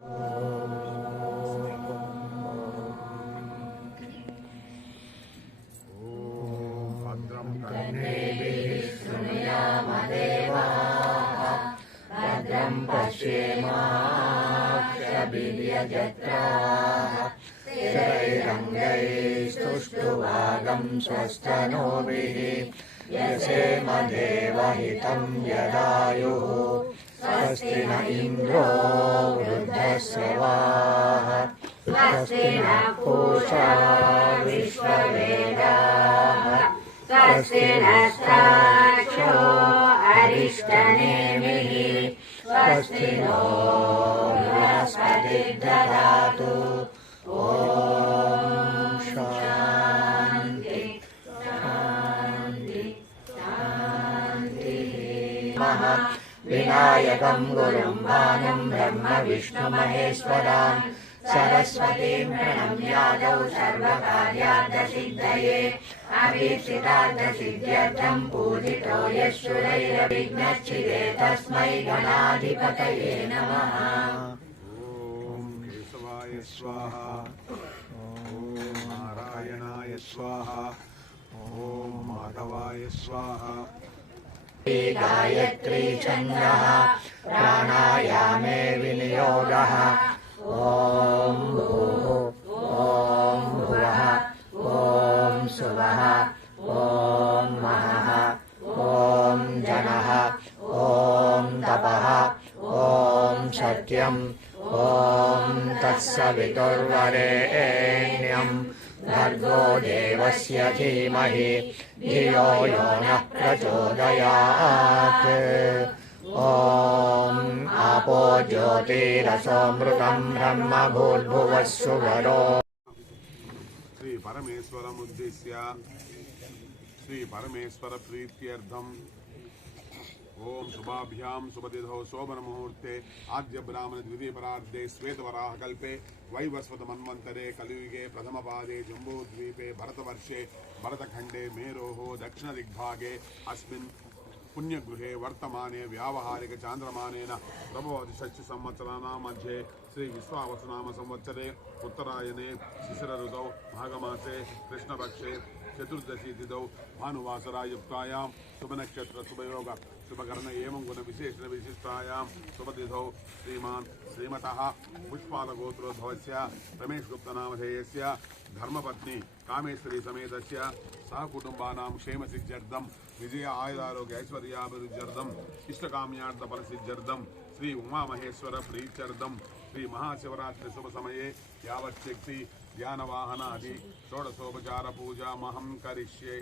भद्रं कर्णेभिः शृणुयामदेवाः भद्रं पश्येमाक्षभिर्यजत्राः स्थिरैरङ्गैस्तुष्टुवागं स्वस्तनूभिः यसेम देवहितं यदायुः स्वस्ति न इन्द्रो वृद्धश्रवाः स्वस्ति नः पूषा विश्ववेदाः स्वस्ति नस्ताक्षो अरिष्टनेमिः स्वस्ति नो बृहस्पतिर्दधातु। ॐ शान्ति शान्ति शान्तिः। विनायकं गुरुं भानुं ब्रह्म विष्णु महेश्वरान् सरस्वतीं प्रणम्यादौ सर्वकार्यार्थसिद्धये अभीप्सितार्थसिद्ध्यर्थं पूजितो यः सुरैरविघ्नश्चिरे तस्मै गणाधिपतये नमः। ॐ केशवाय स्वाहा ॐ नारायणाय स्वाहा ॐ माधवाय स्वाहा। गायत्री छन्दः प्राणायामे विनियोगः। ॐ भूः ॐ भुवः ॐ सुवः ॐ महः ॐ जनः ॐ तपः ॐ सत्यं ॐ तत्सवितुर्वरेण्यं भर्गो देवस्य धीमहि धियो यो नः प्रचोदयात्। ॐ आपो ज्योतिरसोऽमृतं ब्रह्म भूर्भुवः सुवरो। श्री परमेश्वरमुद्दिश्य श्री परमेश्वर प्रीत्यर्थम् ओम शुभाभ्यां शुभतिथौ शोभनमुहूर्ते आद्य ब्राह्मण द्वितीयपरार्धे श्वेतवराह कल्पे वैवस्वत मन्वन्तरे कलियुगे प्रथमपादे जम्बूद्वीपे भरतवर्षे भरतखण्डे मेरोः दक्षिणदिग्भागे अस्मिन् पुण्यगृहे वर्तमाने व्यावहारिक चान्द्रमानेन प्रभवति संवत्सराणां मध्ये श्री विश्वावसुनाम संवत्सरे उत्तरायणे शिशिर ऋतौ माघमासे कृष्णपक्षे चतुर्दशी तिथौ भानुवासरायुक्तायां शुभनक्षत्र शुभयोग शुभकर्ण एवं गुण विशेषण विशिष्टायां शुभतिथौ श्रीमान् श्रीमतः पुष्पालगोत्रोद्भवस्य रमेश गुप्तनामधेयस्य धर्मपत्नी कामेश्वरी समेतस्य सहकुटुम्बानां क्षेमसिद्ध्यर्थं विजय आयुरारोग्य ऐश्वर्याभिवृद्ध्यर्थम् इष्टकाम्यार्थफलसिद्ध्यर्थं श्री उमामहेश्वर प्रीत्यर्थं श्री महाशिवरात्रि शुभ समये यावच्छक्ति ध्यानवाहनादि षोडशोपचार पूजा महं करिष्ये।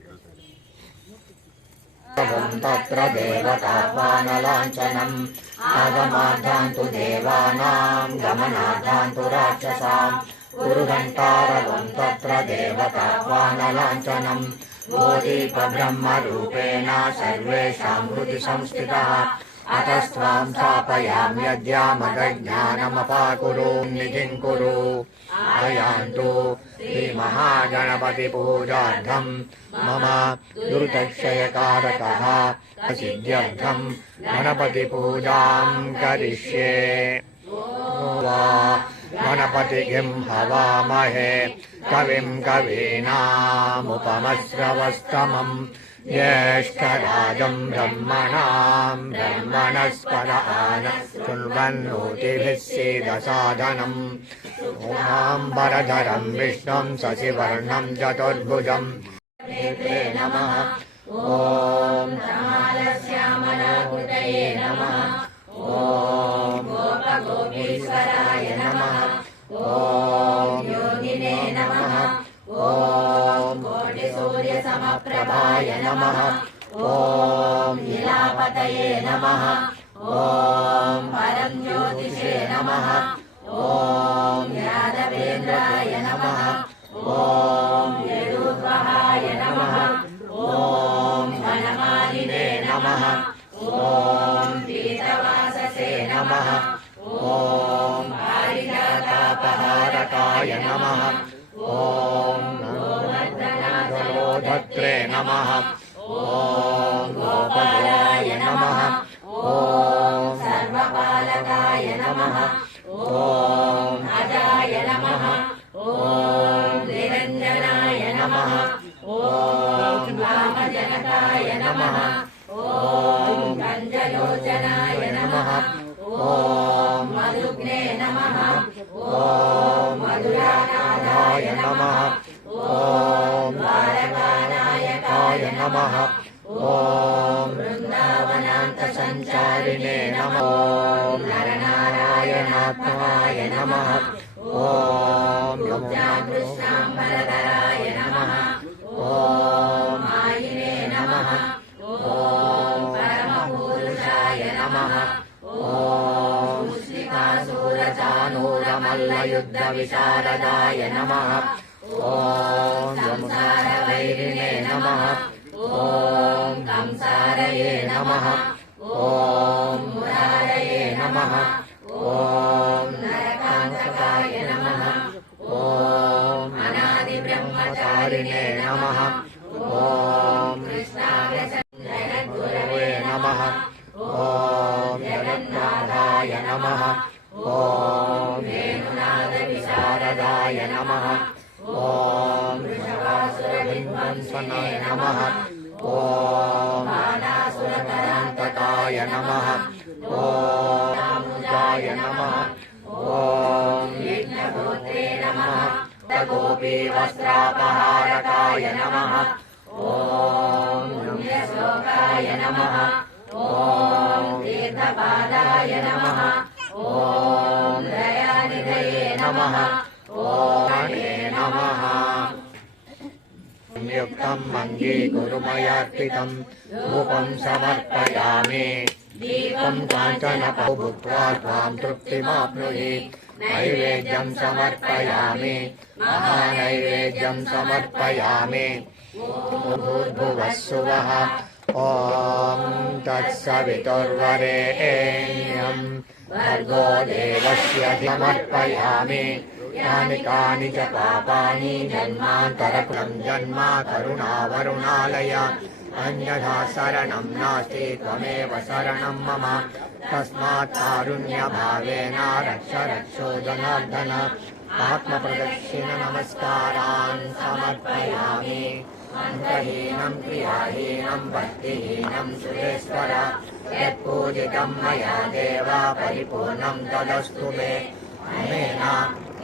तत्र देवताह्वानलाञ्छनम् आगमार्थान्तु देवानां गमनार्थान्तु राक्षसाम् उरुघण्टारवं तत्र देवताह्वानलाञ्छनम् बोधिब्रह्मरूपेण सर्वेषां हृदि संस्थितः अतस्त्वां स्थापयाम्यद्यामज्ञानमपाकुरु निधिं कुरु। आयान्तु श्रीमहागणपतिपूजार्थं मम दुर्दक्षयकारकः सिद्ध्यर्थं गणपतिपूजां करिष्ये। गणपतिं हवामहे कविं कवीनामुपमश्रवस्तमम् ज्येष्ठराजं ब्रह्मणां ब्रह्मणस्पदान शृण्वन्नोतिभिः सीदसाधनम्। उमाम्बरधरं विष्णुं शशिवर्णं चतुर्भुजं नमः। ॐ श्यामलाकृतये नमः। ॐ गोपगोपीश्वराय नमः। ॐ योगिने नमः। ॐ कोटिसूर्यसमप्रभाय नमः। ॐ नीलापतये नमः। ॐ परञ्ज्योतिषे नमः। ॐ यादवेन्द्राय नमः। ॐ यदूर्वहाय नमः। ॐ वनमालिने नमः। ॐ पीतवाससे नमः। ॐ पारिजातापहारकाय नमः। ॐ गोवर्धनाधरोधत्रे नमः। ॐ गोपगोपाय नमः। ॐ सर्वपालकाय नमः। ॐ नमः ॐ मधुग्ने नमः ॐ मधुरानाथाय नमः ॐ द्वारकानायकाय नमः ॐ वृन्दावनान्तसञ्चारिणे नमः ॐ नरनारायणात्माय नमः ॐ यमुनाकृष्णाम्बरधराय नमः ॐ आयिने नमः ॐ परमपुरुषाय नमः ॐ मुष्टिकासुरचानूरमल्लयुद्धविशारदाय नमः ॐ संसारवैरिणे नमः ॐ कंसारये नमः ॐ मुरारये नमः ॐ नरकान्तकाय नमः ॐ अनादिब्रह्मचारिणे नमः ॐ कृष्णाय जगद्गुरवे नमः ॐ जगन्नाथाय नमः ॐ वेणुनादविशारदाय नमः ॐ वृषभासुरविध्वंसनाय नमः ॐ बाणासुरतरान्तकाय नमः ॐ रामुजाय नमः ॐ यज्ञगोत्रे नमः गोपीवस्त्रापहारकाय नमः ॐ पुण्यश्लोकाय नमः ॐ तीर्थपादाय नमः ॐ दयानिधये नमः ॐ नमः संयुक्तं मङ्गीकुरुमयार्पितं धूपं समर्पयामि दीपं काञ्चनपौ भूत्वा त्वां तृप्तिमाप्नुहि नैवेद्यं समर्पयामि महानैवेद्यं समर्पयामि भूर्भुवः सुवः ॐ तत्सवितुर्वरेण्यं भर्गो देवस्य समर्पयामि यानि कानि च पापानि जन्मान्तरकृतं जन्म करुणावरुणालय अन्यथा शरणं नास्ति त्वमेव शरणं मम तस्मात् कारुण्यभावेन रक्ष रक्षो जनार्दन आत्मप्रदक्षिण नमस्कारान् समर्पयामि मन्त्रहीनं क्रियाहीनं भक्तिहीनं सुरेश्वर यत्पूजितं मया देव परिपूर्णं तदस्तु मे अनेन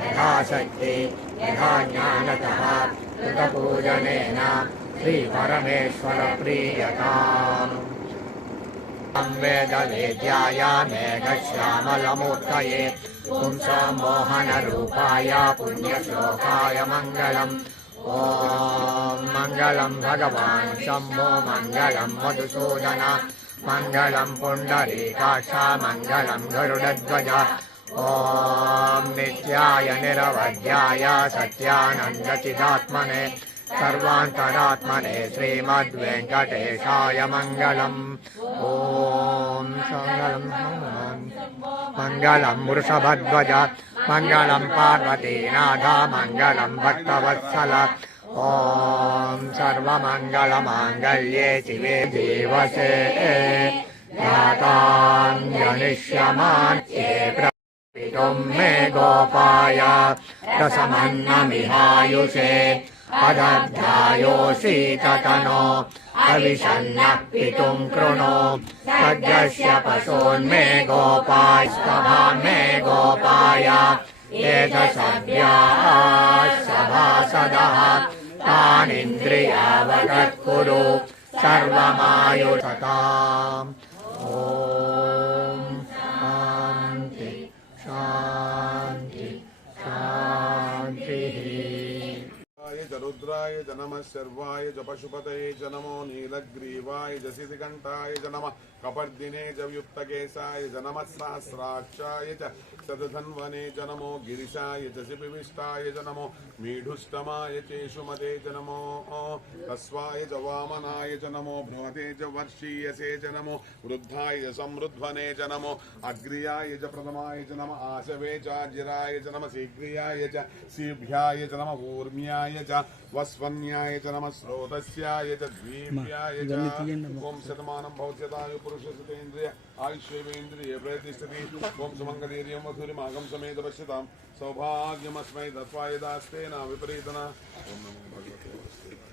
यथाशक्ति यथा ज्ञानतः कृतपूजनेन श्रीपरमेश्वर प्रीयताम् वेदवेद्याय मेघश्यामलमूर्तये पुंसां मोहनरूपाय पुण्यश्लोकाय मङ्गलम् ॐ मङ्गलं भगवान् शम्भो मङ्गलं मधुसूदन मङ्गलं पुण्डरीकाक्ष मङ्गलं गरुडध्वज ॐ नित्याय निरवध्याय सत्यानन्दचिदात्मने सर्वान्तरात्मने श्रीमद्वेङ्कटेशाय मङ्गलम् ॐ मङ्गलं मङ्गलं वृषभध्वज मङ्गलं पार्वतीनाथ मङ्गलं भक्तवत्सल ॐ सर्वमङ्गलमाङ्गल्ये शिवे जीवसे ध्याताञ्जनिष्यमान्ये प्रपितुं मे गोपाय रसमन्नमिहायुषे अदध्यायोऽसीततनो अविशन्नः पितुं कृणो सद्यस्य पशून्मे गोपास्तभान्मे गोपाय एतसभ्याः सभासदः तानिन्द्रियावगत्कुरु सर्वमायुषताम् ॐ शान्ति शान्ति शान्तिः रुद्राय च नमः शर्वाय च पशुपतये च नमो नीलग्रीवाय च शितिकण्ठाय च नमः कपर्दिने च व्युक्तकेशाय च नमः सहस्राक्षाय च शतधन्वने च नमो गिरिशाय च शिपिविष्टाय च नमो मीढुष्टमाय चेषुमते च नमो तस्वाय च वामनाय च नमो भ्रुमते च वर्षीयसे च नमो वृद्धाय च समृद्ध्वने च नमो अग्र्याय च प्रथमाय च नमः आशवे च जिराय च नमः शीघ्रियाय च शीभ्याय च नमः ऊर्म्याय च वस्वन्याय च नमः स्रोतस्याय च द्वीप्याय च ओम शतमानं भवत्यतायु पुरुषसतेन्द्रिय आयुष्येवेन्द्रिय प्रतिष्ठति ओम सुमंगलीर्यं मधुरिमागम समेत पश्यतां सौभाग्यमस्मै दत्वा यदास्तेन विपरीतना ओम नमो भगवते वासुदेवाय।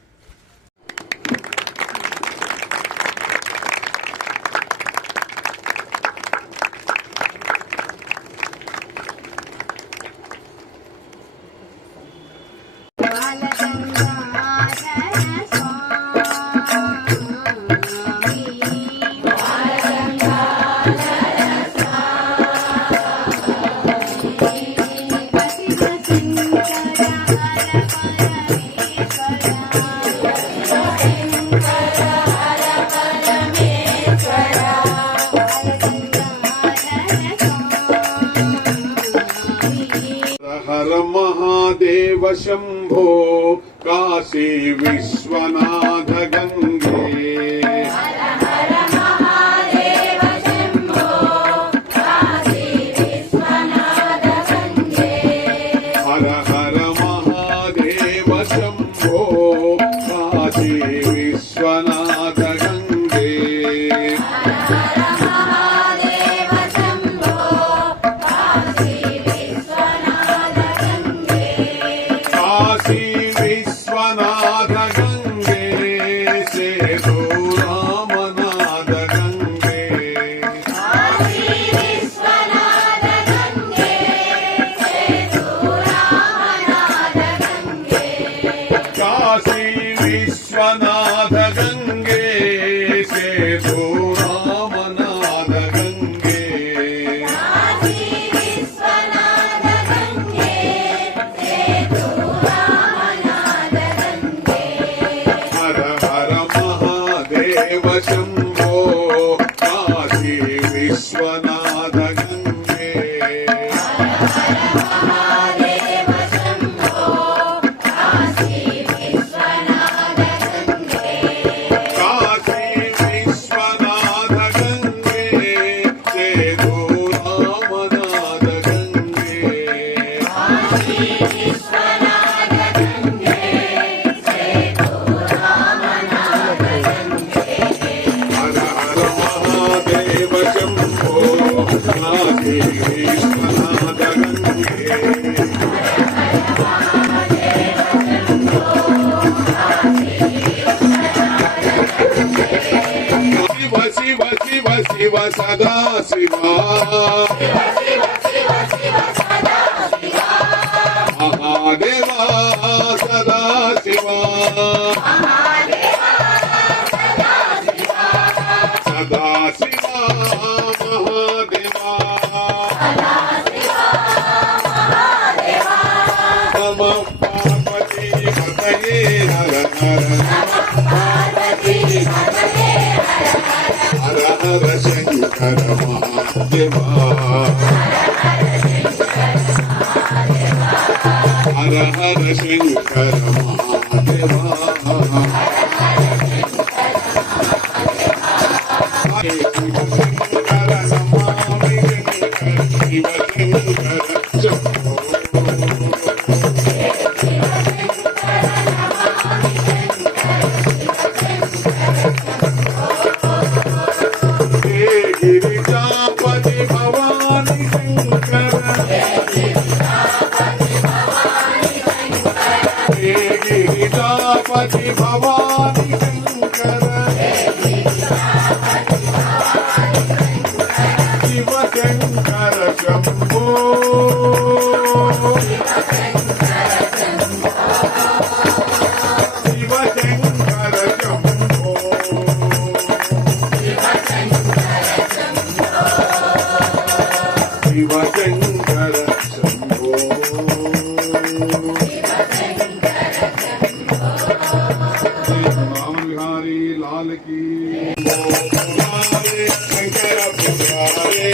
शम्भो काशी विश्वनाथ गंगे हर हर महादेव शम्भो काशी विश्वनाथ गंगे काशी विश्वनाथ गंगे से दो रामनाथ गंगे काशी विश्वनाथ गंगे से दो रामनाथ गंगे हर हर महादेव शम्भो काशी विश्वनाथ गंगे काशी विश्वनाथ गंगे से दो रामनाथ गंगे हर हर महादेव शम्भो काशी विश्वनाथ गंगे शिव शिव शिव शिव सदा शिवा महादेवा सदा शिवा सदा शिवा महादेवा नमः पार्वती पतये हर हर हर हर शंकर महादेवा हर हर शंकर महादेवा शंकर नमामि शिव शंकर शंभो हे गिरिजापति भवानी शंकर हे गिरिजापति भवानी शंकर शिव शंकर शंभो शिव शंकर शंभो शिव शंकर शंभो राम बिहारी लाल की पुरारे शंकर पुरारे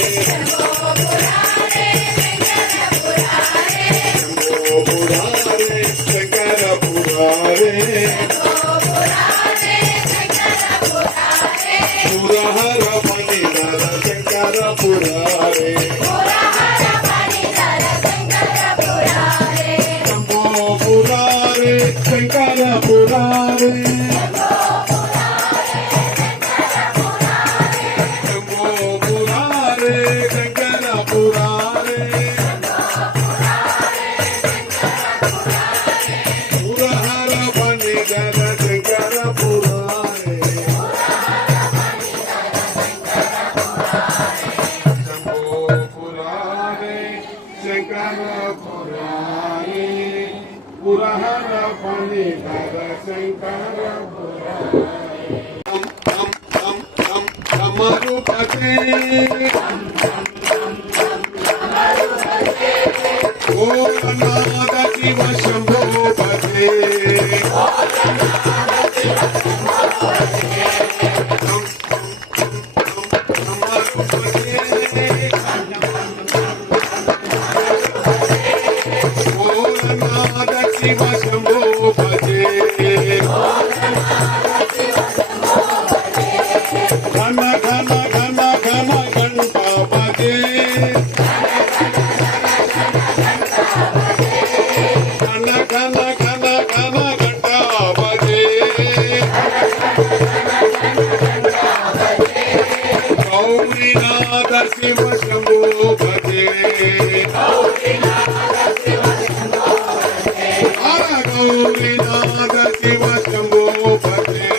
पुरारे शंकर पुरारे पुरहर मणिधर शंकर पुरारे शंभो पुरारे शंकर पुरारे शंभो पुरारे शंकर पुरारे पुरहर मणिधर शंकर पुरारे शंभो पुरारे शंकर पुरारे पुरहर मणिधर शंकर अमरुपते भोलनाथ शिव शंभो पते भोलनाथ शिव गौरीनाथ शिव शंभो भजे गौरीनाथ शिव शंभो भजे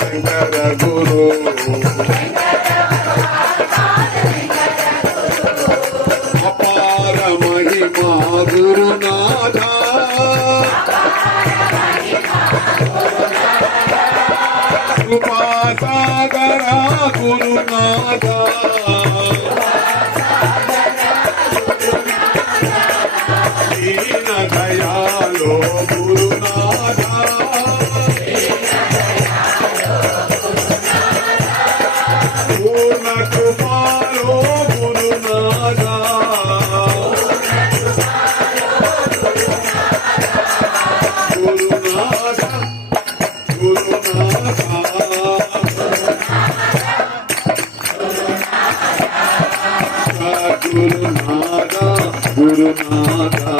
शंकर गुरु अपार महिमा गुरुनाथा कृपा सागरा गुरुनाथा दीन दयालो गुरुनाथा पूर्ण कृपालो गुरुनाथा गुरुनाथा गुरुनाथा गुरुनाथा गुरुनाथा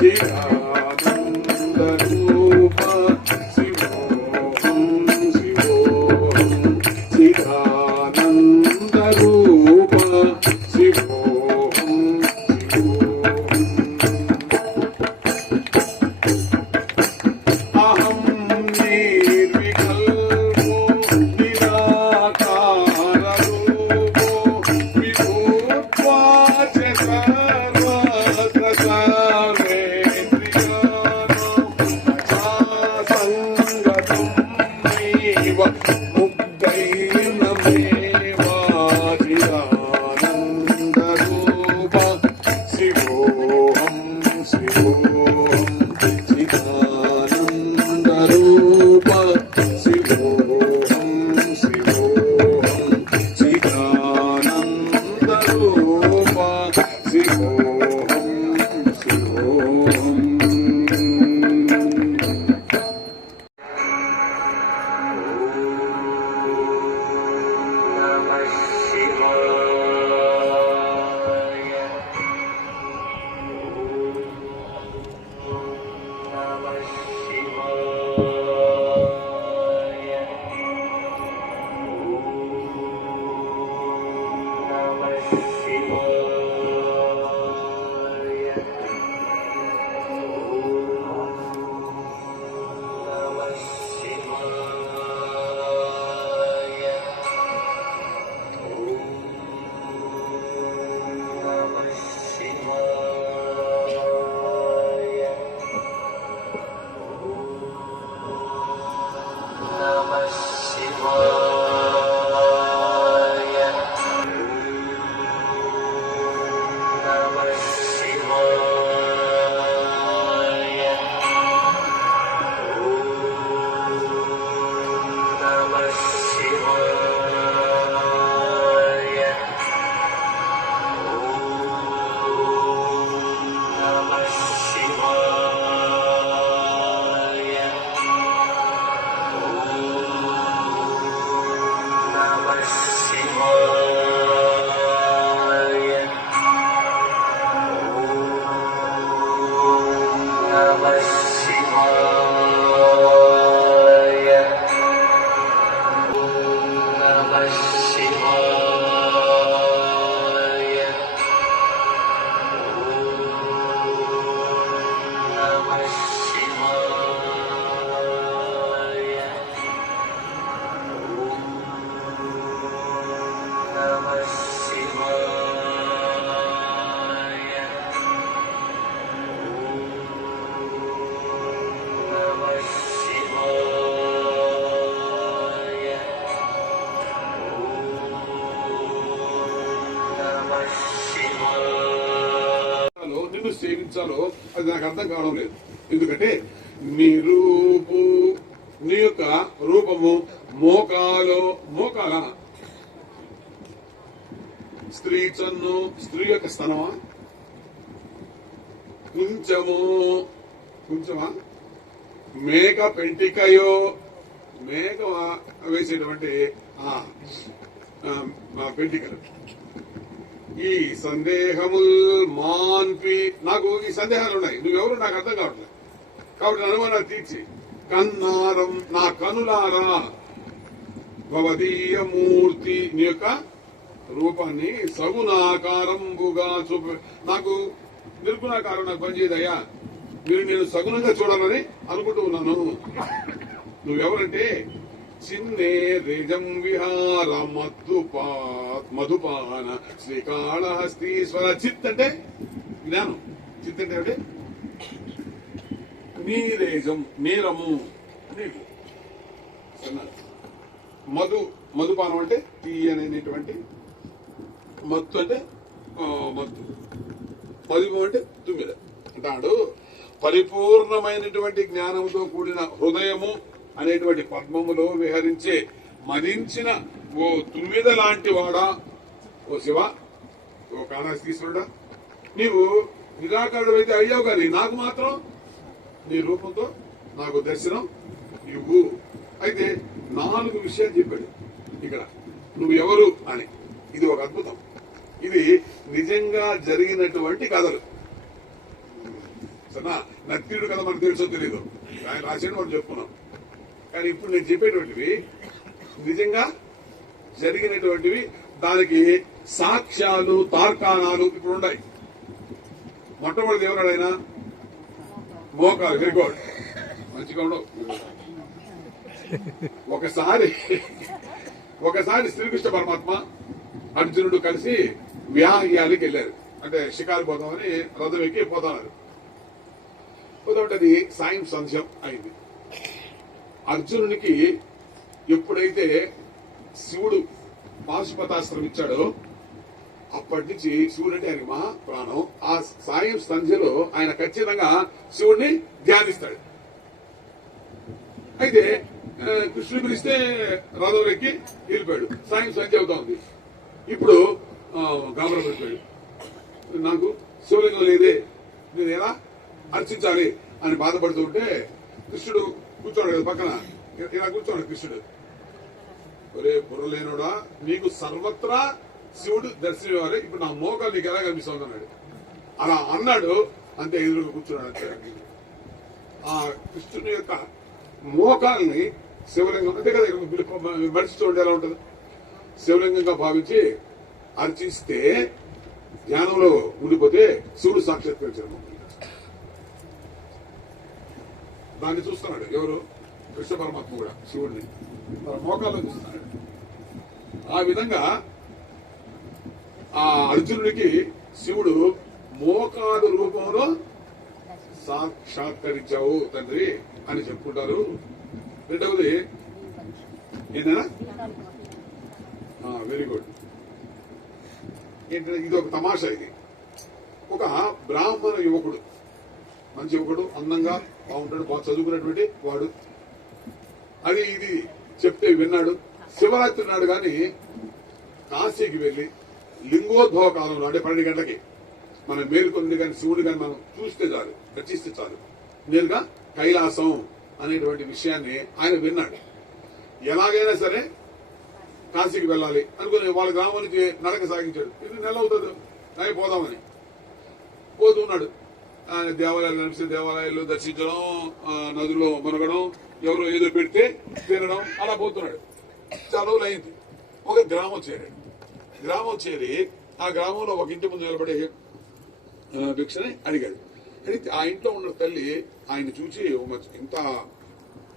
చిదానందరూప శివోహం శివోహం చిదానందరూప శివోహం శివోహం అహం నిర్వికల్పో నిరాకారరూపో విభూత్వాచ సర్వత్ర సర్వేంద్రియాణో సంగతం నైవ ముక్తైర్నమేవాచిదానందరూప శివోహం శివోహం చిదానందరూప శివోహం శివోహం చిదానందరూప శివోహం శివోహం నిన్ను సేవించాలో అది నాకు అర్థం కావడం లేదు. ఎందుకంటే నీ యొక్క రూపము మోకాల స్త్రీ చన్ను, స్త్రీ యొక్క స్తనమా, కొంచెమా, మేక పెంటికయో, మేక వేసేటువంటి పెంటికలు. ఈ సందేహముల్ మాన్పి, నాకు ఈ సందేహాలు ఉన్నాయి, నువ్వెవరు నాకు అర్థం కావట్లేదు. కాబట్టి అనుమానాలు తీర్చి కన్నారం, నా కనులారా భవదీయ మూర్తి, నీ యొక్క రూపాన్ని సగుణాకారంబుగా చూప. నాకు నిర్గుణాకారం నాకు పనిచేయదయ్యా, మీరు నేను సగుణంగా చూడాలని అనుకుంటూ ఉన్నాను. నువ్వెవరంటే చిన్నే రేజం విహార మధుపాన శ్రీకాళహస్తీశ్వర. చిత్ అంటే జ్ఞానం, చిత్ అంటే ఏమిటి? నీరేజం, నీరము నీకు. మధుపానం అంటే తీయనేటువంటి, మత్తు అంటే మత్తు, మధుము అంటే తుమ్మిద అంటాడు. పరిపూర్ణమైనటువంటి జ్ఞానంతో కూడిన హృదయము అనేటువంటి పద్మములో విహరించే మదించిన ఓ తుమ్మిద లాంటి వాడా, ఓ శివ, ఓ కాళహస్తీశ్వరుడా, నీవు నిరాకారుడు అయితే అయ్యావు, కానీ నాకు మాత్రం నీ రూపంతో నాకు దర్శనం ఇవ్వు. అయితే 4 విషయాలు చెప్పాడు ఇక్కడ, నువ్వు ఎవరు అని. ఇది ఒక అద్భుతం. ఇది నిజంగా జరిగినటువంటి కథలు. సరేనా? నత్తిరుడు కదా మనకు తెలుసో తెలియదు, ఆయన రాసేది మనం చెప్పుకున్నాం. కానీ ఇప్పుడు నేను చెప్పేటువంటివి నిజంగా జరిగినటువంటివి, దానికి సాక్ష్యాలు తార్కాణాలు ఇప్పుడు ఉన్నాయి. మొట్టమొదటి ఏమన్నాడు ఆయన? మోకాలు. వెరీ గుడ్, మంచిగా ఉండవు. ఒకసారి శ్రీకృష్ణ పరమాత్మ అర్జునుడు కలిసి వ్యాహ్యాలకి వెళ్లారు. అంటే షికారు పోదామని రథం ఎక్కి పోతున్నారు. పోతుంటే అది సాయం సంధ్యం అయింది. అర్జునునికి ఎప్పుడైతే శివుడు పాశుపతాస్త్రం ఇచ్చాడో అప్పటి నుంచి శివుడు అంటే ఆయనకి మహా ప్రాణం. ఆ సాయం సంధ్యలో ఆయన ఖచ్చితంగా శివుడిని ధ్యానిస్తాడు. అయితే కృష్ణుడు పిలిస్తే రథం ఎక్కి వెళ్ళిపోయాడు. సాయం సంధ్య అవుతా ఉంది. ఇప్పుడు గాబరా పడిపోయాడు. నాకు శివలింగం లేదే, నేను ఎలా అర్చించాలి అని బాధపడుతూ ఉంటే కృష్ణుడు కూర్చోడు కదా పక్కన, ఇలా కూర్చోడు కృష్ణుడు. ఒరే బుర్రలేనుడా, నీకు సర్వత్రా శివుడు దర్శనం ఇవ్వాలి, ఇప్పుడు నా మోకాలు నీకు ఎలా కనిపిస్తుంది అన్నాడు. అలా అన్నాడు, అంతే ఎదురుగా కూర్చున్నాడు. అంతే ఆ కృష్ణుని యొక్క మోకాల్ని శివలింగం అంతే కదా, మనిషి చూడండి ఎలా ఉంటుంది, శివలింగంగా భావించి అర్చిస్తే ధ్యానంలో ఉండిపోతే శివుడు సాక్షాత్కరించాడు. దాన్ని చూస్తున్నాడు ఎవరు? కృష్ణ పరమాత్మ కూడా శివుడిని తన మోకాల్లో చూస్తున్నాడు. ఆ విధంగా ఆ అర్జునుడికి శివుడు మోకాలు రూపంలో సాక్షాత్కరించావు తండ్రి అని చెప్పుకుంటారు. రెండవది ఏంటన్నా, వెరీ గుడ్, ఏంటంటే ఇది ఒక తమాషా. ఇది ఒక బ్రాహ్మణ యువకుడు, మంచి యువకుడు, అందంగా బాగుంటాడు, బాగా చదువుకున్నటువంటి వాడు. అది ఇది చెప్తే విన్నాడు. శివరాత్రి నాడు గాని కాశీకి వెళ్లి లింగోద్భవ కాలంలో అంటే 12 గంటలకి మనం మేలుకొంది కానీ శివుడు కానీ మనం చూస్తే చాలు, రచిస్తే చాలు, నేరుగా కైలాసం అనేటువంటి విషయాన్ని ఆయన విన్నాడు. ఎలాగైనా సరే కాశీకి వెళ్ళాలి అనుకుని వాళ్ళ గ్రామం నుంచి నడక సాగించాడు. ఇది నెల అవుతుంది ఆయన పోదామని పోతున్నాడు. ఆయన దేవాలయాలు నడిచి దేవాలయాలు దర్శించడం, నదుల్లో మునగడం, ఎవరో ఏదో పెడితే తినడం, అలా పోతున్నాడు. చాలా రోజులు అయింది. ఒక గ్రామం చేరాడు. గ్రామం చేరి ఆ గ్రామంలో ఒక ఇంటి ముందు నిలబడి భిక్షని అడిగాడు. అడిగితే ఆ ఇంట్లో ఉన్న తల్లి ఆయన చూసి ఇంత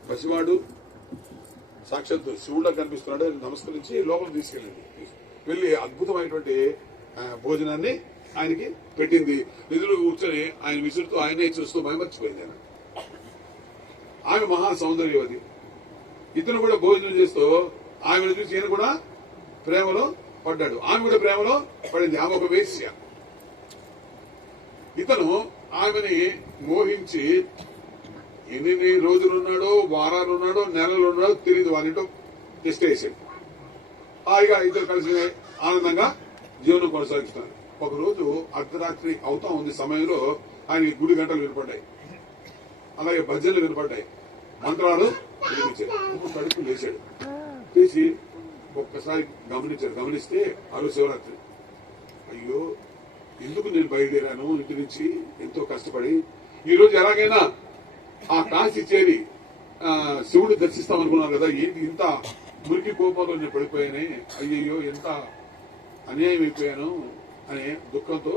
పసివాడు సాక్షాత్ శివుడులా కనిపిస్తున్నాడు, నమస్కరించి లోపల తీసుకెళ్ళింది. వెళ్లి అద్భుతమైనటువంటి భోజనాన్ని ఆయనకి పెట్టింది. నిధులు కూర్చొని ఆయన విసురుతూ ఆయనే చూస్తూ మైమర్చిపోయింది. ఆమె మహా సౌందర్యవతి. ఇతను కూడా భోజనం చేస్తూ ఆమెను చూసి ఈయన కూడా ప్రేమలో పడ్డాడు. ఆమె కూడా ప్రేమలో పడింది. ఆమె ఒక వేశ్య. ఇతను ఆమెని మోహించి ఎన్ని రోజులున్నాడో, వారాలున్నాడో, నెలలున్నాడో తెలియదు, వారింటో టెస్ట్ వేసాడు. హాయిగా ఇద్దరు కలిసి ఆనందంగా జీవనం కొనసాగిస్తున్నారు. ఒకరోజు అర్ధరాత్రి అవుతా ఉంది సమయంలో ఆయన గుడి గంటలు వినపడ్డాయి, అలాగే భజనలు వినపడ్డాయి, మంత్రాలు వినిపించాయి. కడుపు లేచాడు. లేచి ఒక్కసారి గమనిస్తే ఆ రోజు శివరాత్రి. అయ్యో, ఎందుకు నేను బయలుదేరాను ఇంటి నుంచి ఎంతో కష్టపడి, ఈ రోజు ఎలాగైనా ఆ కాశీ చేరి శివుడు దర్శిస్తామనుకున్నాను కదా, ఏంటి ఇంత మురికి కోపంలో నేను పడిపోయానే, అయ్యయ్యో ఎంత అన్యాయం అయిపోయాను అనే దుఃఖంతో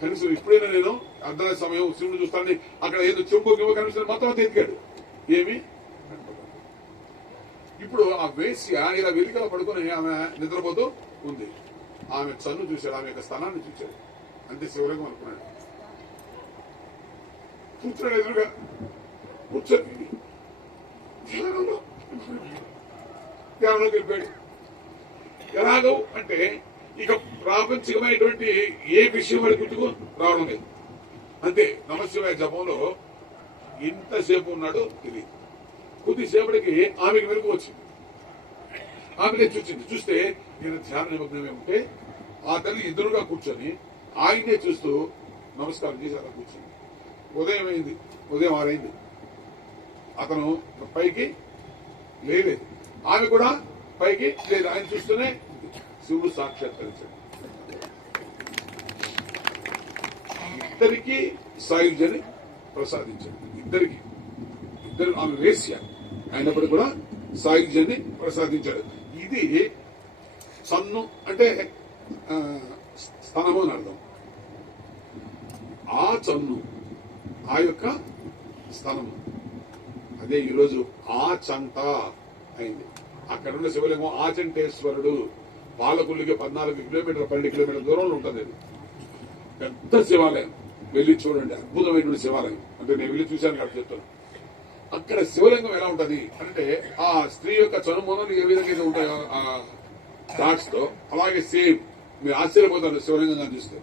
కనీసం ఇప్పుడైనా నేను అర్ధరాత్రి సమయం శివుడు చూస్తానని అక్కడ ఏదో చెంపు కనిపిస్తుంది మొత్తం అంతా ఎత్తికాడు. ఏమి ఇప్పుడు ఆ వేశ్య ఇలా వెలికల పడుకొని ఆమె నిద్రపోతూ ఉంది. ఆమె చన్ను చూశాడు, ఆమె యొక్క స్థానాన్ని చూశాడు. అంతే శివలింగం అనుకున్నాడు. కూర్చొని ఎదురుగా కూర్చొని ధ్యానంలోకి వెళ్ళిపోయాడు. ఎలాగో అంటే ఇక ప్రాపంచికమైనటువంటి ఏ విషయం వాడి గుర్తుకు రావడం లేదు. అంతే నమశివాయ జపంలో ఎంతసేపు ఉన్నాడో తెలియదు. కొద్దిసేపటికి ఆమెకి వెలుగు వచ్చింది. ఆమెనే చూసింది. చూస్తే నేను ధ్యాన నిమగ్నమే ఉంటే ఆ తల్లి ఎదురుగా కూర్చొని ఆయన్నే చూస్తూ నమస్కారం చేసి అలా కూర్చుంది. ఉదయం అయింది, ఉదయం 6 అయింది. అతను పైకి లేదు, ఆమె కూడా పైకి లేదు. ఆయన చూస్తూనే శివుడు సాక్షాత్కరించాడు. ఇద్దరికి సాయుధ్యాన్ని ప్రసాదించాడు. ఇద్దరు ఆమె వేశ్య అయినప్పుడు కూడా సాయుధ్యాన్ని ప్రసాదించాడు. ఇది సన్ను అంటే స్థనము అని అర్థం. ఆ చన్ను ఆ యొక్క స్థనము అదే ఈరోజు ఆ చంట అయింది. అక్కడున్న శివలింగం ఆచంటేశ్వరుడు. పాలకుల్లికి 14 కిలోమీటర్ల 12 కిలోమీటర్ల దూరంలో ఉంటుంది. అది పెద్ద శివాలయం, వెళ్ళి చూడండి. అద్భుతమైనటువంటి శివాలయం. అంటే నేను వెళ్ళి చూశాను కాబట్టి చెప్తాను. అక్కడ శివలింగం ఎలా ఉంటది అంటే ఆ స్త్రీ యొక్క చనుమోనలు ఏ విధంగా అయితే ఉంటాయో ఆ డాట్స్ తో అలాగే సేమ్. మీరు ఆశ్చర్యపోతారు శివలింగంగా చూస్తే.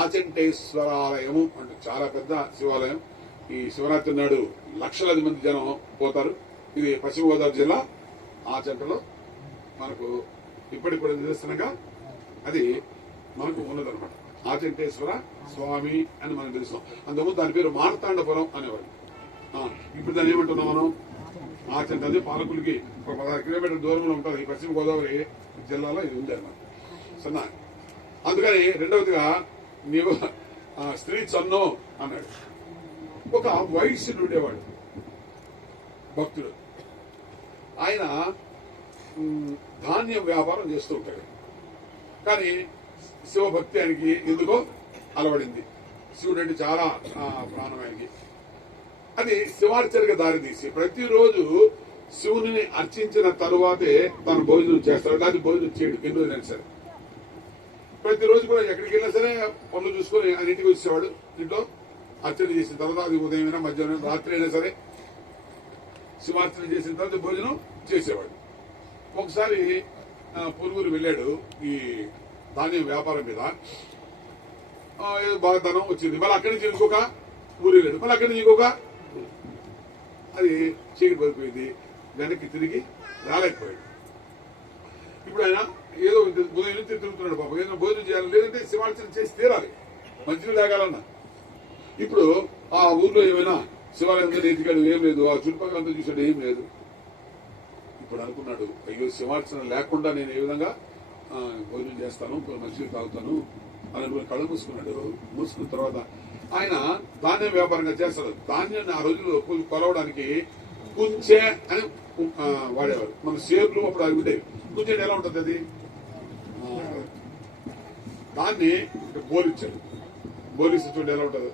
ఆచంటేశ్వరాలయము అంటే చాలా పెద్ద శివాలయం. ఈ శివరాత్రి నాడు లక్షలాది మంది జనం పోతారు. ఇది పశ్చిమ గోదావరి జిల్లా ఆచంటలో మనకు ఇప్పటికి కూడా నిదర్శనంగా అది మనకు ఉన్నదన్నమాట. ఆచంటేశ్వర స్వామి అని మనం తెలుస్తాం. అంతకుముందు దాని పేరు మార్తాండపురం అనేవాడు. ఇప్పుడు దాన్ని ఏమంటున్నాం మనం? ఆచంట. అది పాలకులకి ఒక 16 కిలోమీటర్ల దూరంలో ఉంటుంది. పశ్చిమ గోదావరి జిల్లాలో ఇది ఉంది అన్నమాట. సన్నా. అందుకని రెండవదిగా నీవు స్త్రీ చన్నో అన్నాడు. ఒక వైశ్యుడు ఉండేవాడు, భక్తుడు. ఆయన ధాన్యం వ్యాపారం చేస్తూ ఉంటాడు. కానీ శివభక్తి ఆయనకి ఎందుకో అలవడింది. శివుడు అంటే చాలా ప్రాణం ఆయనకి. అది శివార్చనకి దారితీసి ప్రతిరోజు శివుని అర్చించిన తరువాతే తను భోజనం చేస్తాడు. లేదా భోజనం చేయడు ఎన్ని రోజులైనా సరే. ప్రతిరోజు కూడా ఎక్కడికి వెళ్ళినా సరే పనులు చూసుకొని ఆయన ఇంటికి వచ్చేవాడు. ఇంట్లో అర్చన చేసిన తర్వాత అది ఉదయమైనా మధ్యాహ్నం రాత్రి అయినా సరే శివార్చన చేసిన తర్వాత భోజనం చేసేవాడు. ఒకసారి పొరుగురు వెళ్ళాడు ఈ ధాన్యం వ్యాపారం మీద. ఏదో బాగా ధనం వచ్చింది. మళ్ళీ అక్కడి నుంచి ఇంకొక ఊరు వెళ్ళాడు. మళ్ళీ అక్కడి నుంచి ఇంకొక అది చీకటి పడిపోయింది. వెనక్కి తిరిగి రాలేకపోయాడు. ఇప్పుడు ఆయన ఏదో ఉదయం నుంచి తిరుగుతున్నాడు. పాపం ఏదైనా భోజనం చేయాలి, లేదంటే శివార్చన చేసి తీరాలి, మంచిగా లేగాలన్నా. ఇప్పుడు ఆ ఊర్లో ఏమైనా శివాలయం ఎదిగాడు, ఏం లేదు. ఆ చుట్టుపక్కల అంతా చూసాడు, ఏం లేదు. ఇప్పుడు అనుకున్నాడు, అయ్యో శివార్చన లేకుండా నేను ఏ విధంగా భోజనం చేస్తాను, మంచిగా తాగుతాను అని కళ్ళు మూసుకున్నాడు. మూసుకున్న తర్వాత ఆయన ధాన్యం వ్యాపారంగా చేస్తాడు. ధాన్యాన్ని ఆ రోజుల్లో కొలవడానికి కుంచె అని వాడేవారు. మన షేర్లు అప్పుడు అవి ఉండేవి. కుంచె ఎలా ఉంటుంది అది? దాన్ని బోలిచ్చాడు. బోలిస్తే చూడండి ఎలా ఉంటుంది.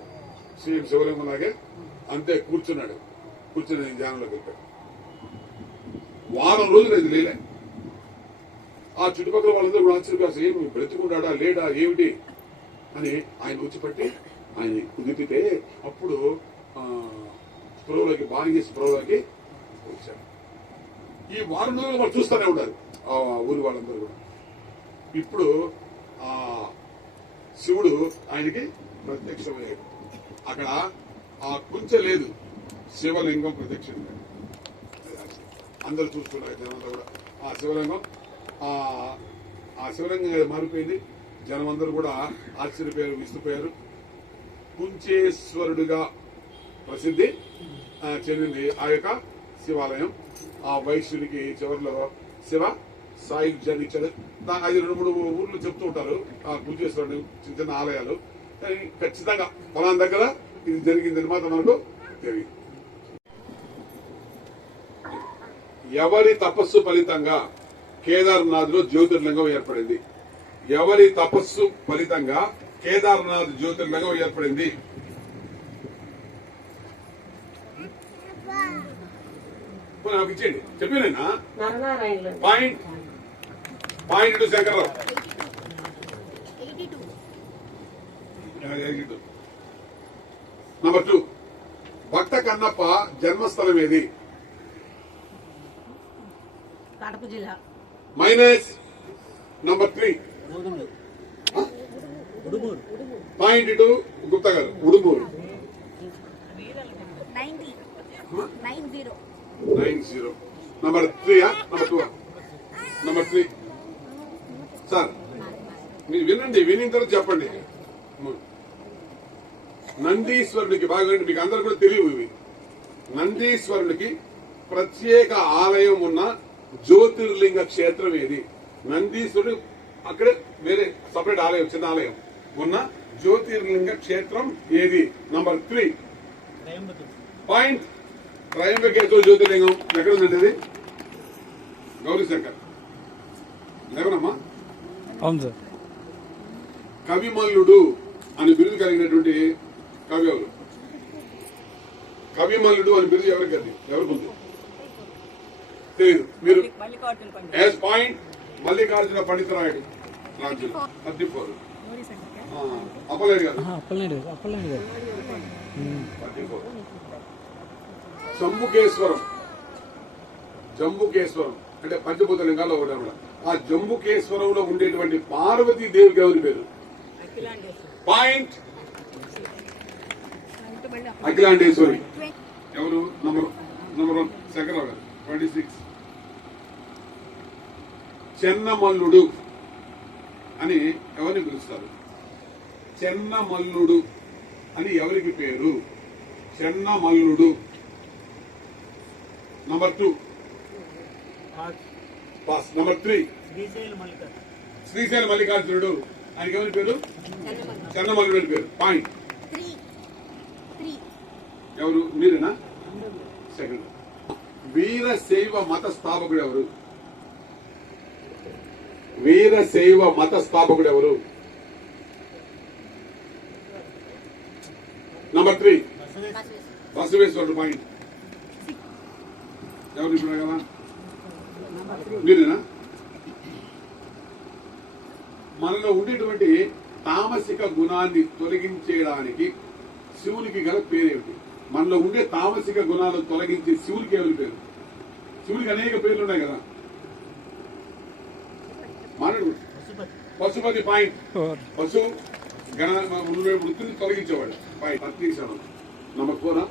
శివలింగం లాగే అంతే కూర్చున్నాడు. కూర్చుని ధ్యానంలోకి వెళ్ళాడు. వారం రోజులు అది లేలే. ఆ చుట్టుపక్కల వాళ్ళందరూ కూడా ఆశ్చర్యపోయారు, ఏమి బ్రతుకున్నాడా లేడా ఏమిటి అని ఆయన వచ్చిపట్టి ఆయన కుదిపితే అప్పుడు స్పృహలోకి బాగా చేసి స్పృహలోకి వచ్చాడు. ఈ వారం రోజులు వాళ్ళు చూస్తూనే ఉన్నారు ఆ ఊరి వాళ్ళందరూ కూడా. ఇప్పుడు ఆ శివుడు ఆయనకి ప్రత్యక్షమయ్యాడు. అక్కడ ఆ కుంచె లేదు, శివలింగం ప్రత్యక్షమైంది. అందరూ చూస్తున్నారు జనంతా కూడా. ఆ శివలింగం ఆ శివలింగం మారిపోయింది. జనం అందరూ కూడా ఆశ్చర్యపోయారు, విస్తుపోయారు. కుంచేశ్వరుడుగా ప్రసిద్ధి చెందింది ఆ యొక్క శివాలయం. ఆ వైశ్యుడికి చివరిలో శివ సాయుధ్యాన్ని ఇచ్చాడు. 5-3 ఊర్లు చెప్తూ ఉంటారు ఆ కుంచేశ్వరుడు చిన్న చిన్న ఆలయాలు. కానీ ఖచ్చితంగా పొలాన్ దగ్గర ఇది జరిగిందని మాత్రం మనకు తెలియదు. ఎవరి తపస్సు ఫలితంగా కేదార్నాథ్ లో జ్యోతిర్లింగం ఏర్పడింది? ఎవరి తపస్సు ఫలితంగా కేదార్నాథ్ జ్యోతిర్లింగం ఏర్పడింది? నాకు ఇచ్చేయండి, చెప్పానేనా? పాయింట్ శంకర్రావు. 82. నంబర్ 2, భక్త కన్నప్ప జన్మస్థలం ఏది? కడప జిల్లా. మైనస్. నంబర్ 3 పాయింట్ 2 గుప్తా గారు Udumuru. 90. Number 3 number 2 number 3 sir మీరు వినండి, వినిన తర్వాత చెప్పండి. నందీశ్వరునికి బాగా మీకు అందరు కూడా తెలియవు ఇవి. నందీశ్వరునికి ప్రత్యేక ఆలయం ఉన్న జ్యోతిర్లింగ క్షేత్రం ఏది? నందీశ్వరుడు అక్కడ వేరే సపరేట్ ఆలయం, చిన్న ఆలయం ఉన్న జ్యోతిర్లింగ క్షేత్రం ఏది? Number 3 point. త్రయంబకేశ్వర జ్యోతిర్లింగం ఎక్కడ ఉందండి ఇది? గౌరీ శంకర్ లేవనమ్మా. అవును సార్. కవిమల్లుడు అని బిరుదు కలిగినటువంటి కవి ఎవరు? కవిమల్లుడు అని బిరుదు ఎవరికి ఉంది? తెలియదు. మీరు యాజ్ పాయింట్ మల్లికార్జున పండితరాయుడు రాజు 34. అప్పలేడు గారు 34. జంబుకేశ్వరం అంటే పంచభూత లింగాల్లో ఒకటి అన్నమాట. ఆ జంబుకేశ్వరంలో ఉండేటువంటి పార్వతీ దేవికి ఎవరి పేరు? పాయింట్. అఖిలాండేశ్వరి ఎవరు? నంబర్ 1 శంకరరావు గారు 26. చెన్నమల్లుడు అని ఎవరిని పిలుస్తారు? చెన్నమల్లుడు అని ఎవరికి పేరు? Chennamalludu. Number 2 pass. Number 3 Srisaila Mallikarjunudu ఆయనకి ఎవరి పేరు? చెన్నమల్లుడు అని పేరు. పాయింట్. ఎవరు? మీరేనా? సెకండ్. వీరశైవ మత స్థాపకుడు ఎవరు? వీరశైవ మత స్థాపకుడు ఎవరు? నంబర్ 3 బసవేశ్వరుడు. పాయింట్. ఎవరు ఇప్పుడు కదా? మీరేనా? మనలో ఉండేటువంటి తామసిక గుణాన్ని తొలగించేయడానికి శివునికి గల పేరేమిటి? మనలో ఉండే తామసిక గుణాలను తొలగించే శివునికి ఎవరి పేరు? శివునికి అనేక పేర్లు ఉన్నాయి కదా. మానవుడు పశుపతి. పాయింట్. పశు గణ వృత్తిని తొలగించేవాడు. పాయింట్. 37. నంబర్ 4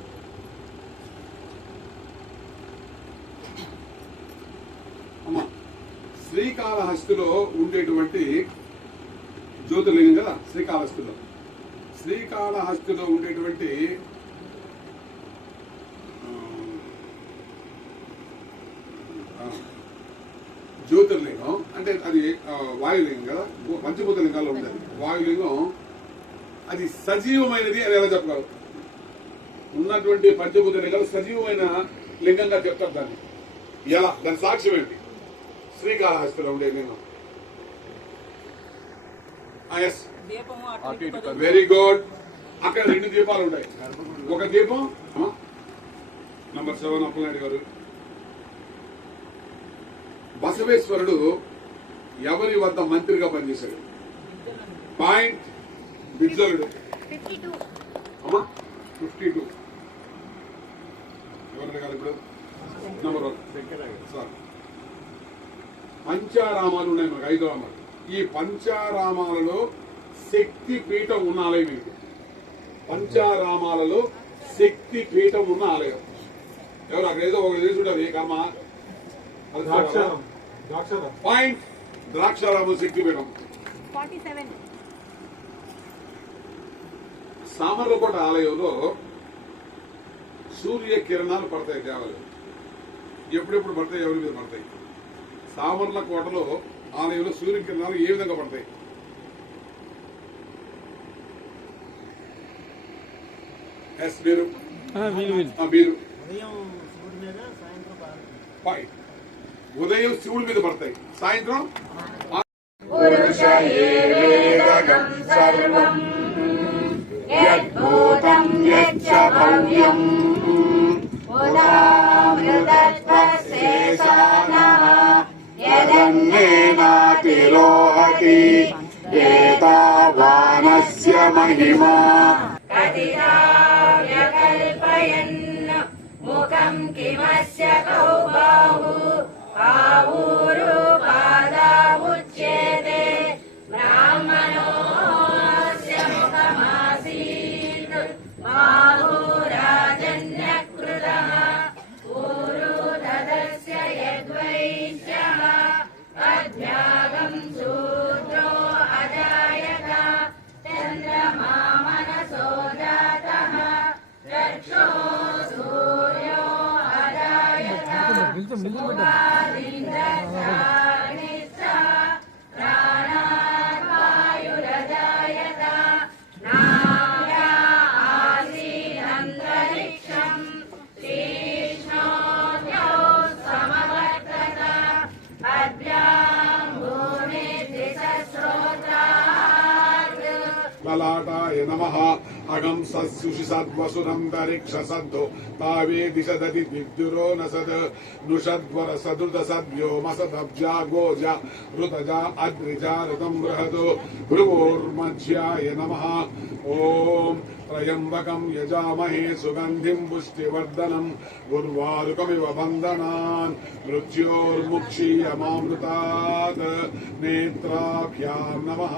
అమ్మా. శ్రీకాళహస్తిలో ఉండేటువంటి జ్యోతిర్లింగం కదా శ్రీకాళహస్తిలో. శ్రీకాళహస్తిలో ఉండేటువంటి జ్యోతిర్లింగం అంటే అది వాయులింగం కదా. పంచభూత లింగాల్లో ఉంటుంది వాయులింగం. అది సజీవమైనది అని ఎలా చెప్పగలరు? ఉన్నటువంటి పంచభూత లింగాలు సజీవమైన లింగంగా చెప్తారు దాన్ని. ఎలా? దాని సాక్ష్యం ఏంటి? శ్రీకాళహస్తిలో ఉండే లింగం. Very good. అక్కడ 2 దీపాలు ఉంటాయి. ఒక దీపం నంబర్ 7 అప్పలనాయుడు గారు. బసవేశ్వరుడు ఎవరి వద్ద మంత్రిగా పనిచేశాడు? పాయింట్. బిజ్జలుడు. అమ్మా 52. ఎవరు అడగాలి ఇప్పుడు? Number 1 sir. పంచారామాలు ఉన్నాయి మనకు 5వ నంబర్. ఈ పంచారామాలలో శక్తి పీఠం ఉన్న ఆలయం ఏంటి? పంచారామాలలో శక్తి పీఠం ఉన్న ఆలయం ఎవరు? అక్కడ ఏదో ఒకటి చేసి ఉంటారు. ఏ కర్మ? పాయింట్. ద్రాక్షారామ శక్తి పీఠం. 47. సామర్లకోట ఆలయంలో సూర్య కిరణాలు పడతాయి. దేవాలయం ఎప్పుడెప్పుడు పడతాయి? ఎవరి మీద పడతాయి? సామర్లకోటలో ఆలయంలో సూర్య కిరణాలు ఏ విధంగా పడతాయి? ఎస్ మీరు ఉదయం శివుడి మీద పడతాయి, సాయంత్రం యదన్నేనాతిరోహతి ఏతావానస్య మహిమా కల్పయన్ ముఖం కిమస్య కౌబాహు ఆవూరు పాదావుచ్యేతే బ్రాహ్మణోస్య ముఖమాసీత్ బాహురాజన్యకృతః ఊరు తదస్య యద్వైశ్యః అద్భ్యాగం శూద్రో అజాయత చంద్రమా మనసో జాతః రక్షో సూర్యో అజాయత సువాదింద్రచాగ్నిశ్చ ప్రాణాద్వాయురజాయత నావ్యా ఆసీనంతరిక్ష अगं सत्सुषिसद्वसुरन्तरिक्षसद्धो तावे दिशदति विद्युरो न सद नुषद्वरसदृतसद्व्योमसदब्जा गोजा ऋतजा अद्रिजा ऋतं बृहदो भ्रुवोर्मध्याय नमः। ॐ त्र्यम्बकं यजामहे सुगन्धिं पुष्टिवर्धनम् उर्वारुकमिव बन्धनान् मृत्योर्मुक्षीयमामृतात्। नेत्राभ्यां नमः।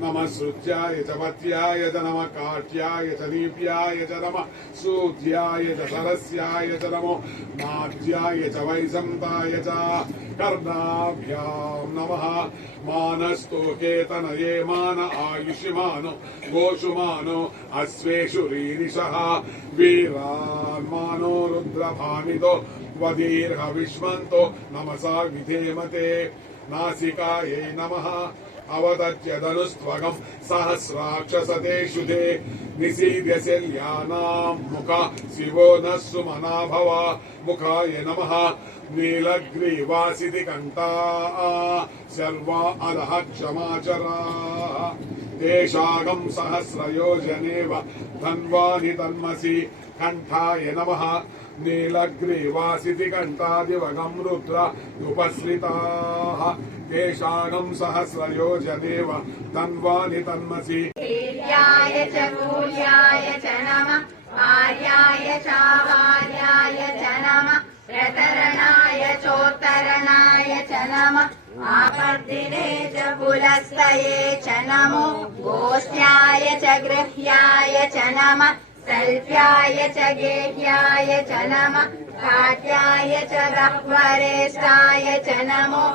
नमः श्रुत्याय च पत्याय च नमः काट्याय च नीप्याय च नमः सूत्याय च सरस्याय च नमो नाट्याय च वैसन्ताय च। कर्णाभ्यां नमः। मानस्तु केतनये मान आयुष्मानो गोषुमानो अश्वेषु रीरिषः वीरान्मानो रुद्रभामितो वदीर्घविष्मन्तो नमसा विधेमते। नासिकायै नमः। अवदत्य धनुस्त्वगं सहस्राक्षसतेषु ते निसीद्यशल्यानां मुखा शिवो नः सुमना भव। मुखाय नमः। नीलग्रीवासिति कण्ठा सर्वा अधः क्षमाचराः तेषागं सहस्रयोजनेव धन्वानि तन्मसि। कण्ठाय नमः। नीलग्रीवासिति कण्ठादिवगं रुद्र उपसृताः तेषागं सहस्रयोजनेव धन्वानि तन्मसि। वीर्याय च भूयाय च नमः। आर्याय चावार्याय च नमः। प्रतरणाय चोत्तरणाय च नमः। आपद्दिने च पुलस्तये च नमो। गोष्ठ्याय च गृह्याय च नमः। सल्प्याय च गेह्याय च नमः। काट्याय च गह्वरेष्ठाय च नमो।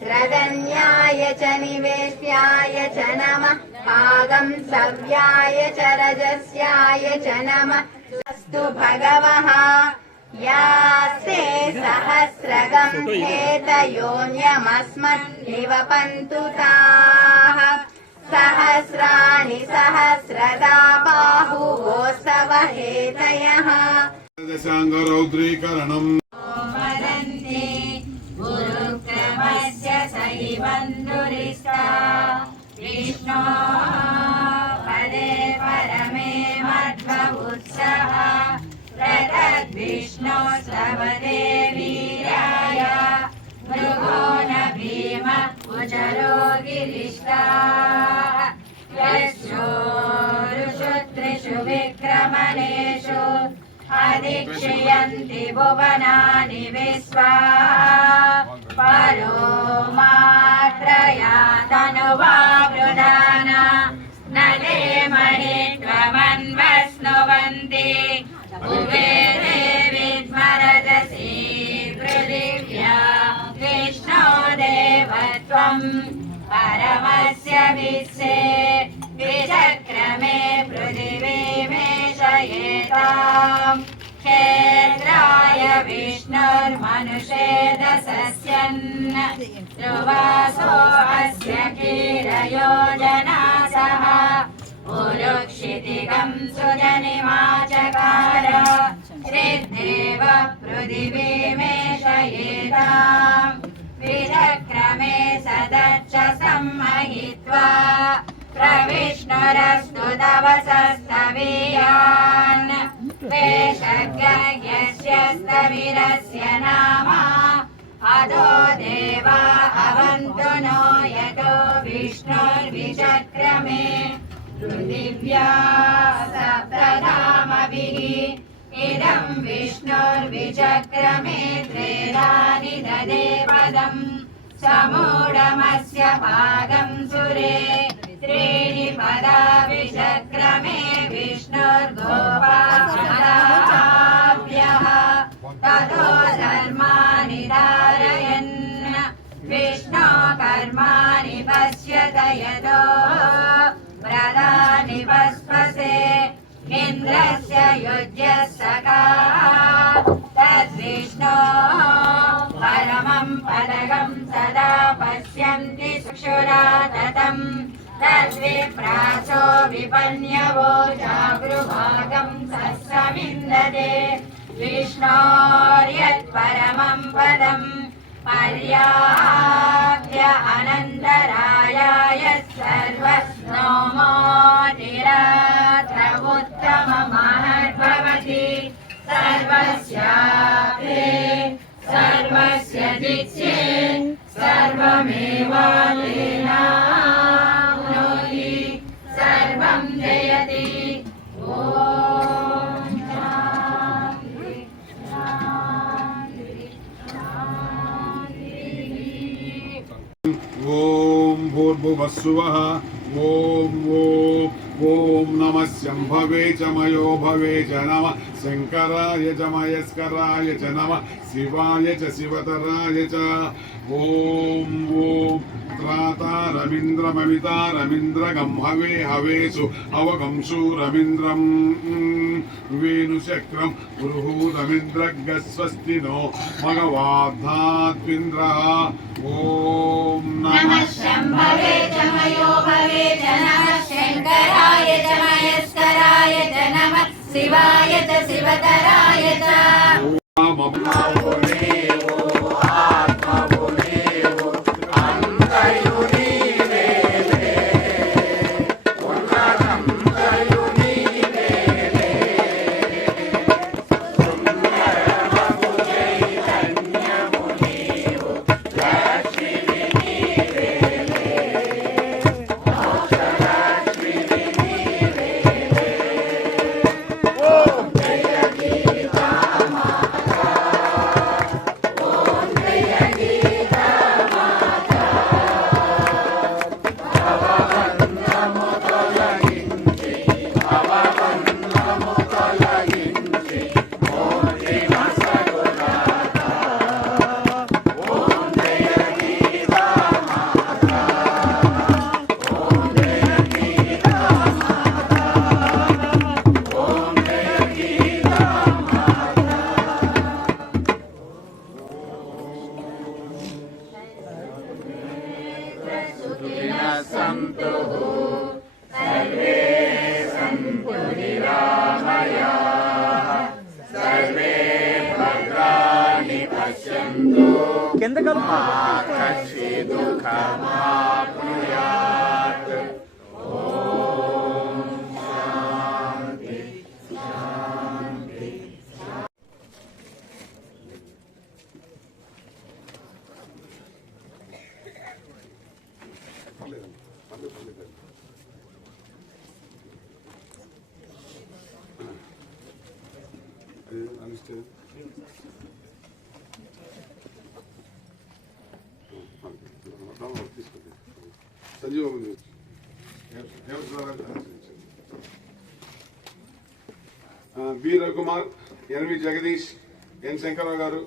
ह्रदन्याय च निवेश्याय च नमः। भागं सव्याय च रजस्याय च नमः। अस्तु भगवः यास्ते सहस्रगं हेतयोन्यमस्मन्निवपन्तु ताः। सहस्राणि सहस्रदा बाहुवोऽस्तव हेतयः। दशाङ्गरौद्रीकरणम् वदन्ति गुरुक्रमस्य सैवन्दुरिष्टा। विष्णो पदे परमे मध्व उत्सः। प्रतद्विष्णो स्तवते वीर्याय। मृगो न भीम उचरो गिरिष्टाः। यस्योरुषु त्रिषु विक्रमणेषु अधिक्षयन्ति भुवनानि विश्वा। परो मात्रया तनुवावृधाना न ते मणित्वमन्वस्नुवन्ति। उभे देविद्मरजसी पृथिव्या विष्णो देवत्वं परमस्य विश्वे। विचक्रमे पृथिवीमेषयेताम्। क्षेत्राय विष्णुर्मनुषे दशस्यन्। ध्रुवासो अस्य कीरयोजनासः। उरुक्षितिकं सुजनिमाचकार। श्रीदेव पृथिवीमेषयेताम्। विचक्रमे सदच्च सम्महित्वा। प्रविष्णुरस्तु तवसस्तवीयान्। वेषज्ञस्य स्तविरस्य नाम। अधो देवा अवन्तु नो यतो विष्णुर्विचक्रमे। पृथिव्या सप्तधामभिः इदं विष्णुर्विचक्रमे। त्रेधानि ददे पदम्। समूढमस्य भागं सुरे। त्रीणि पदा विचक्रमे विष्णुर्गोपाभ्यः। ततो धर्माणि धारयन् विष्णो कर्माणि पश्यत यतो व्रतानि वस्पसे। इन्द्रस्य युज्यः सखा तद्विष्णो परमं पदकं सदा पश्यन्ति चक्षुरा ततम्। तद्विप्रासो विपन्यवो जागृभागं सत्सविन्दते। विष्णोर्यत्परमं पदं पर्याप्य अनन्तरायाय सर्वस्नोमोऽतिरात्र। मम महद्भवति सर्वस्याप्ते सर्वस्य जित्ये सर्वमेवाप्नोति सर्वं जयति ॐ शान्ति शान्ति शान्तिः। ఓం భూర్భువస్సువః ఓం ఓం ఓం నమః శంభవే చ మయో భవే చ నమః శంకరాయ చ మయస్కరాయ చ నమః శివాయ చ శివతరాయ చ ఓం ఓం త్రాతారమింద్రమమితారమింద్రగం హవే హవేషు అవగం శూరమింద్రం వేణుశక్రం పురుహూతమింద్రగస్వస్తి నో మగవాధాత్వింద్రః ఓం नमः शम्भवे च मयो भवे च नमः शङ्कराय च मयस्कराय च नमः शिवाय च शिवतराय च కింద కలుపు సంజీవ బి రవికుమార్, ఎన్వి జగదీష్, ఎన్ శంకరరావు గారు,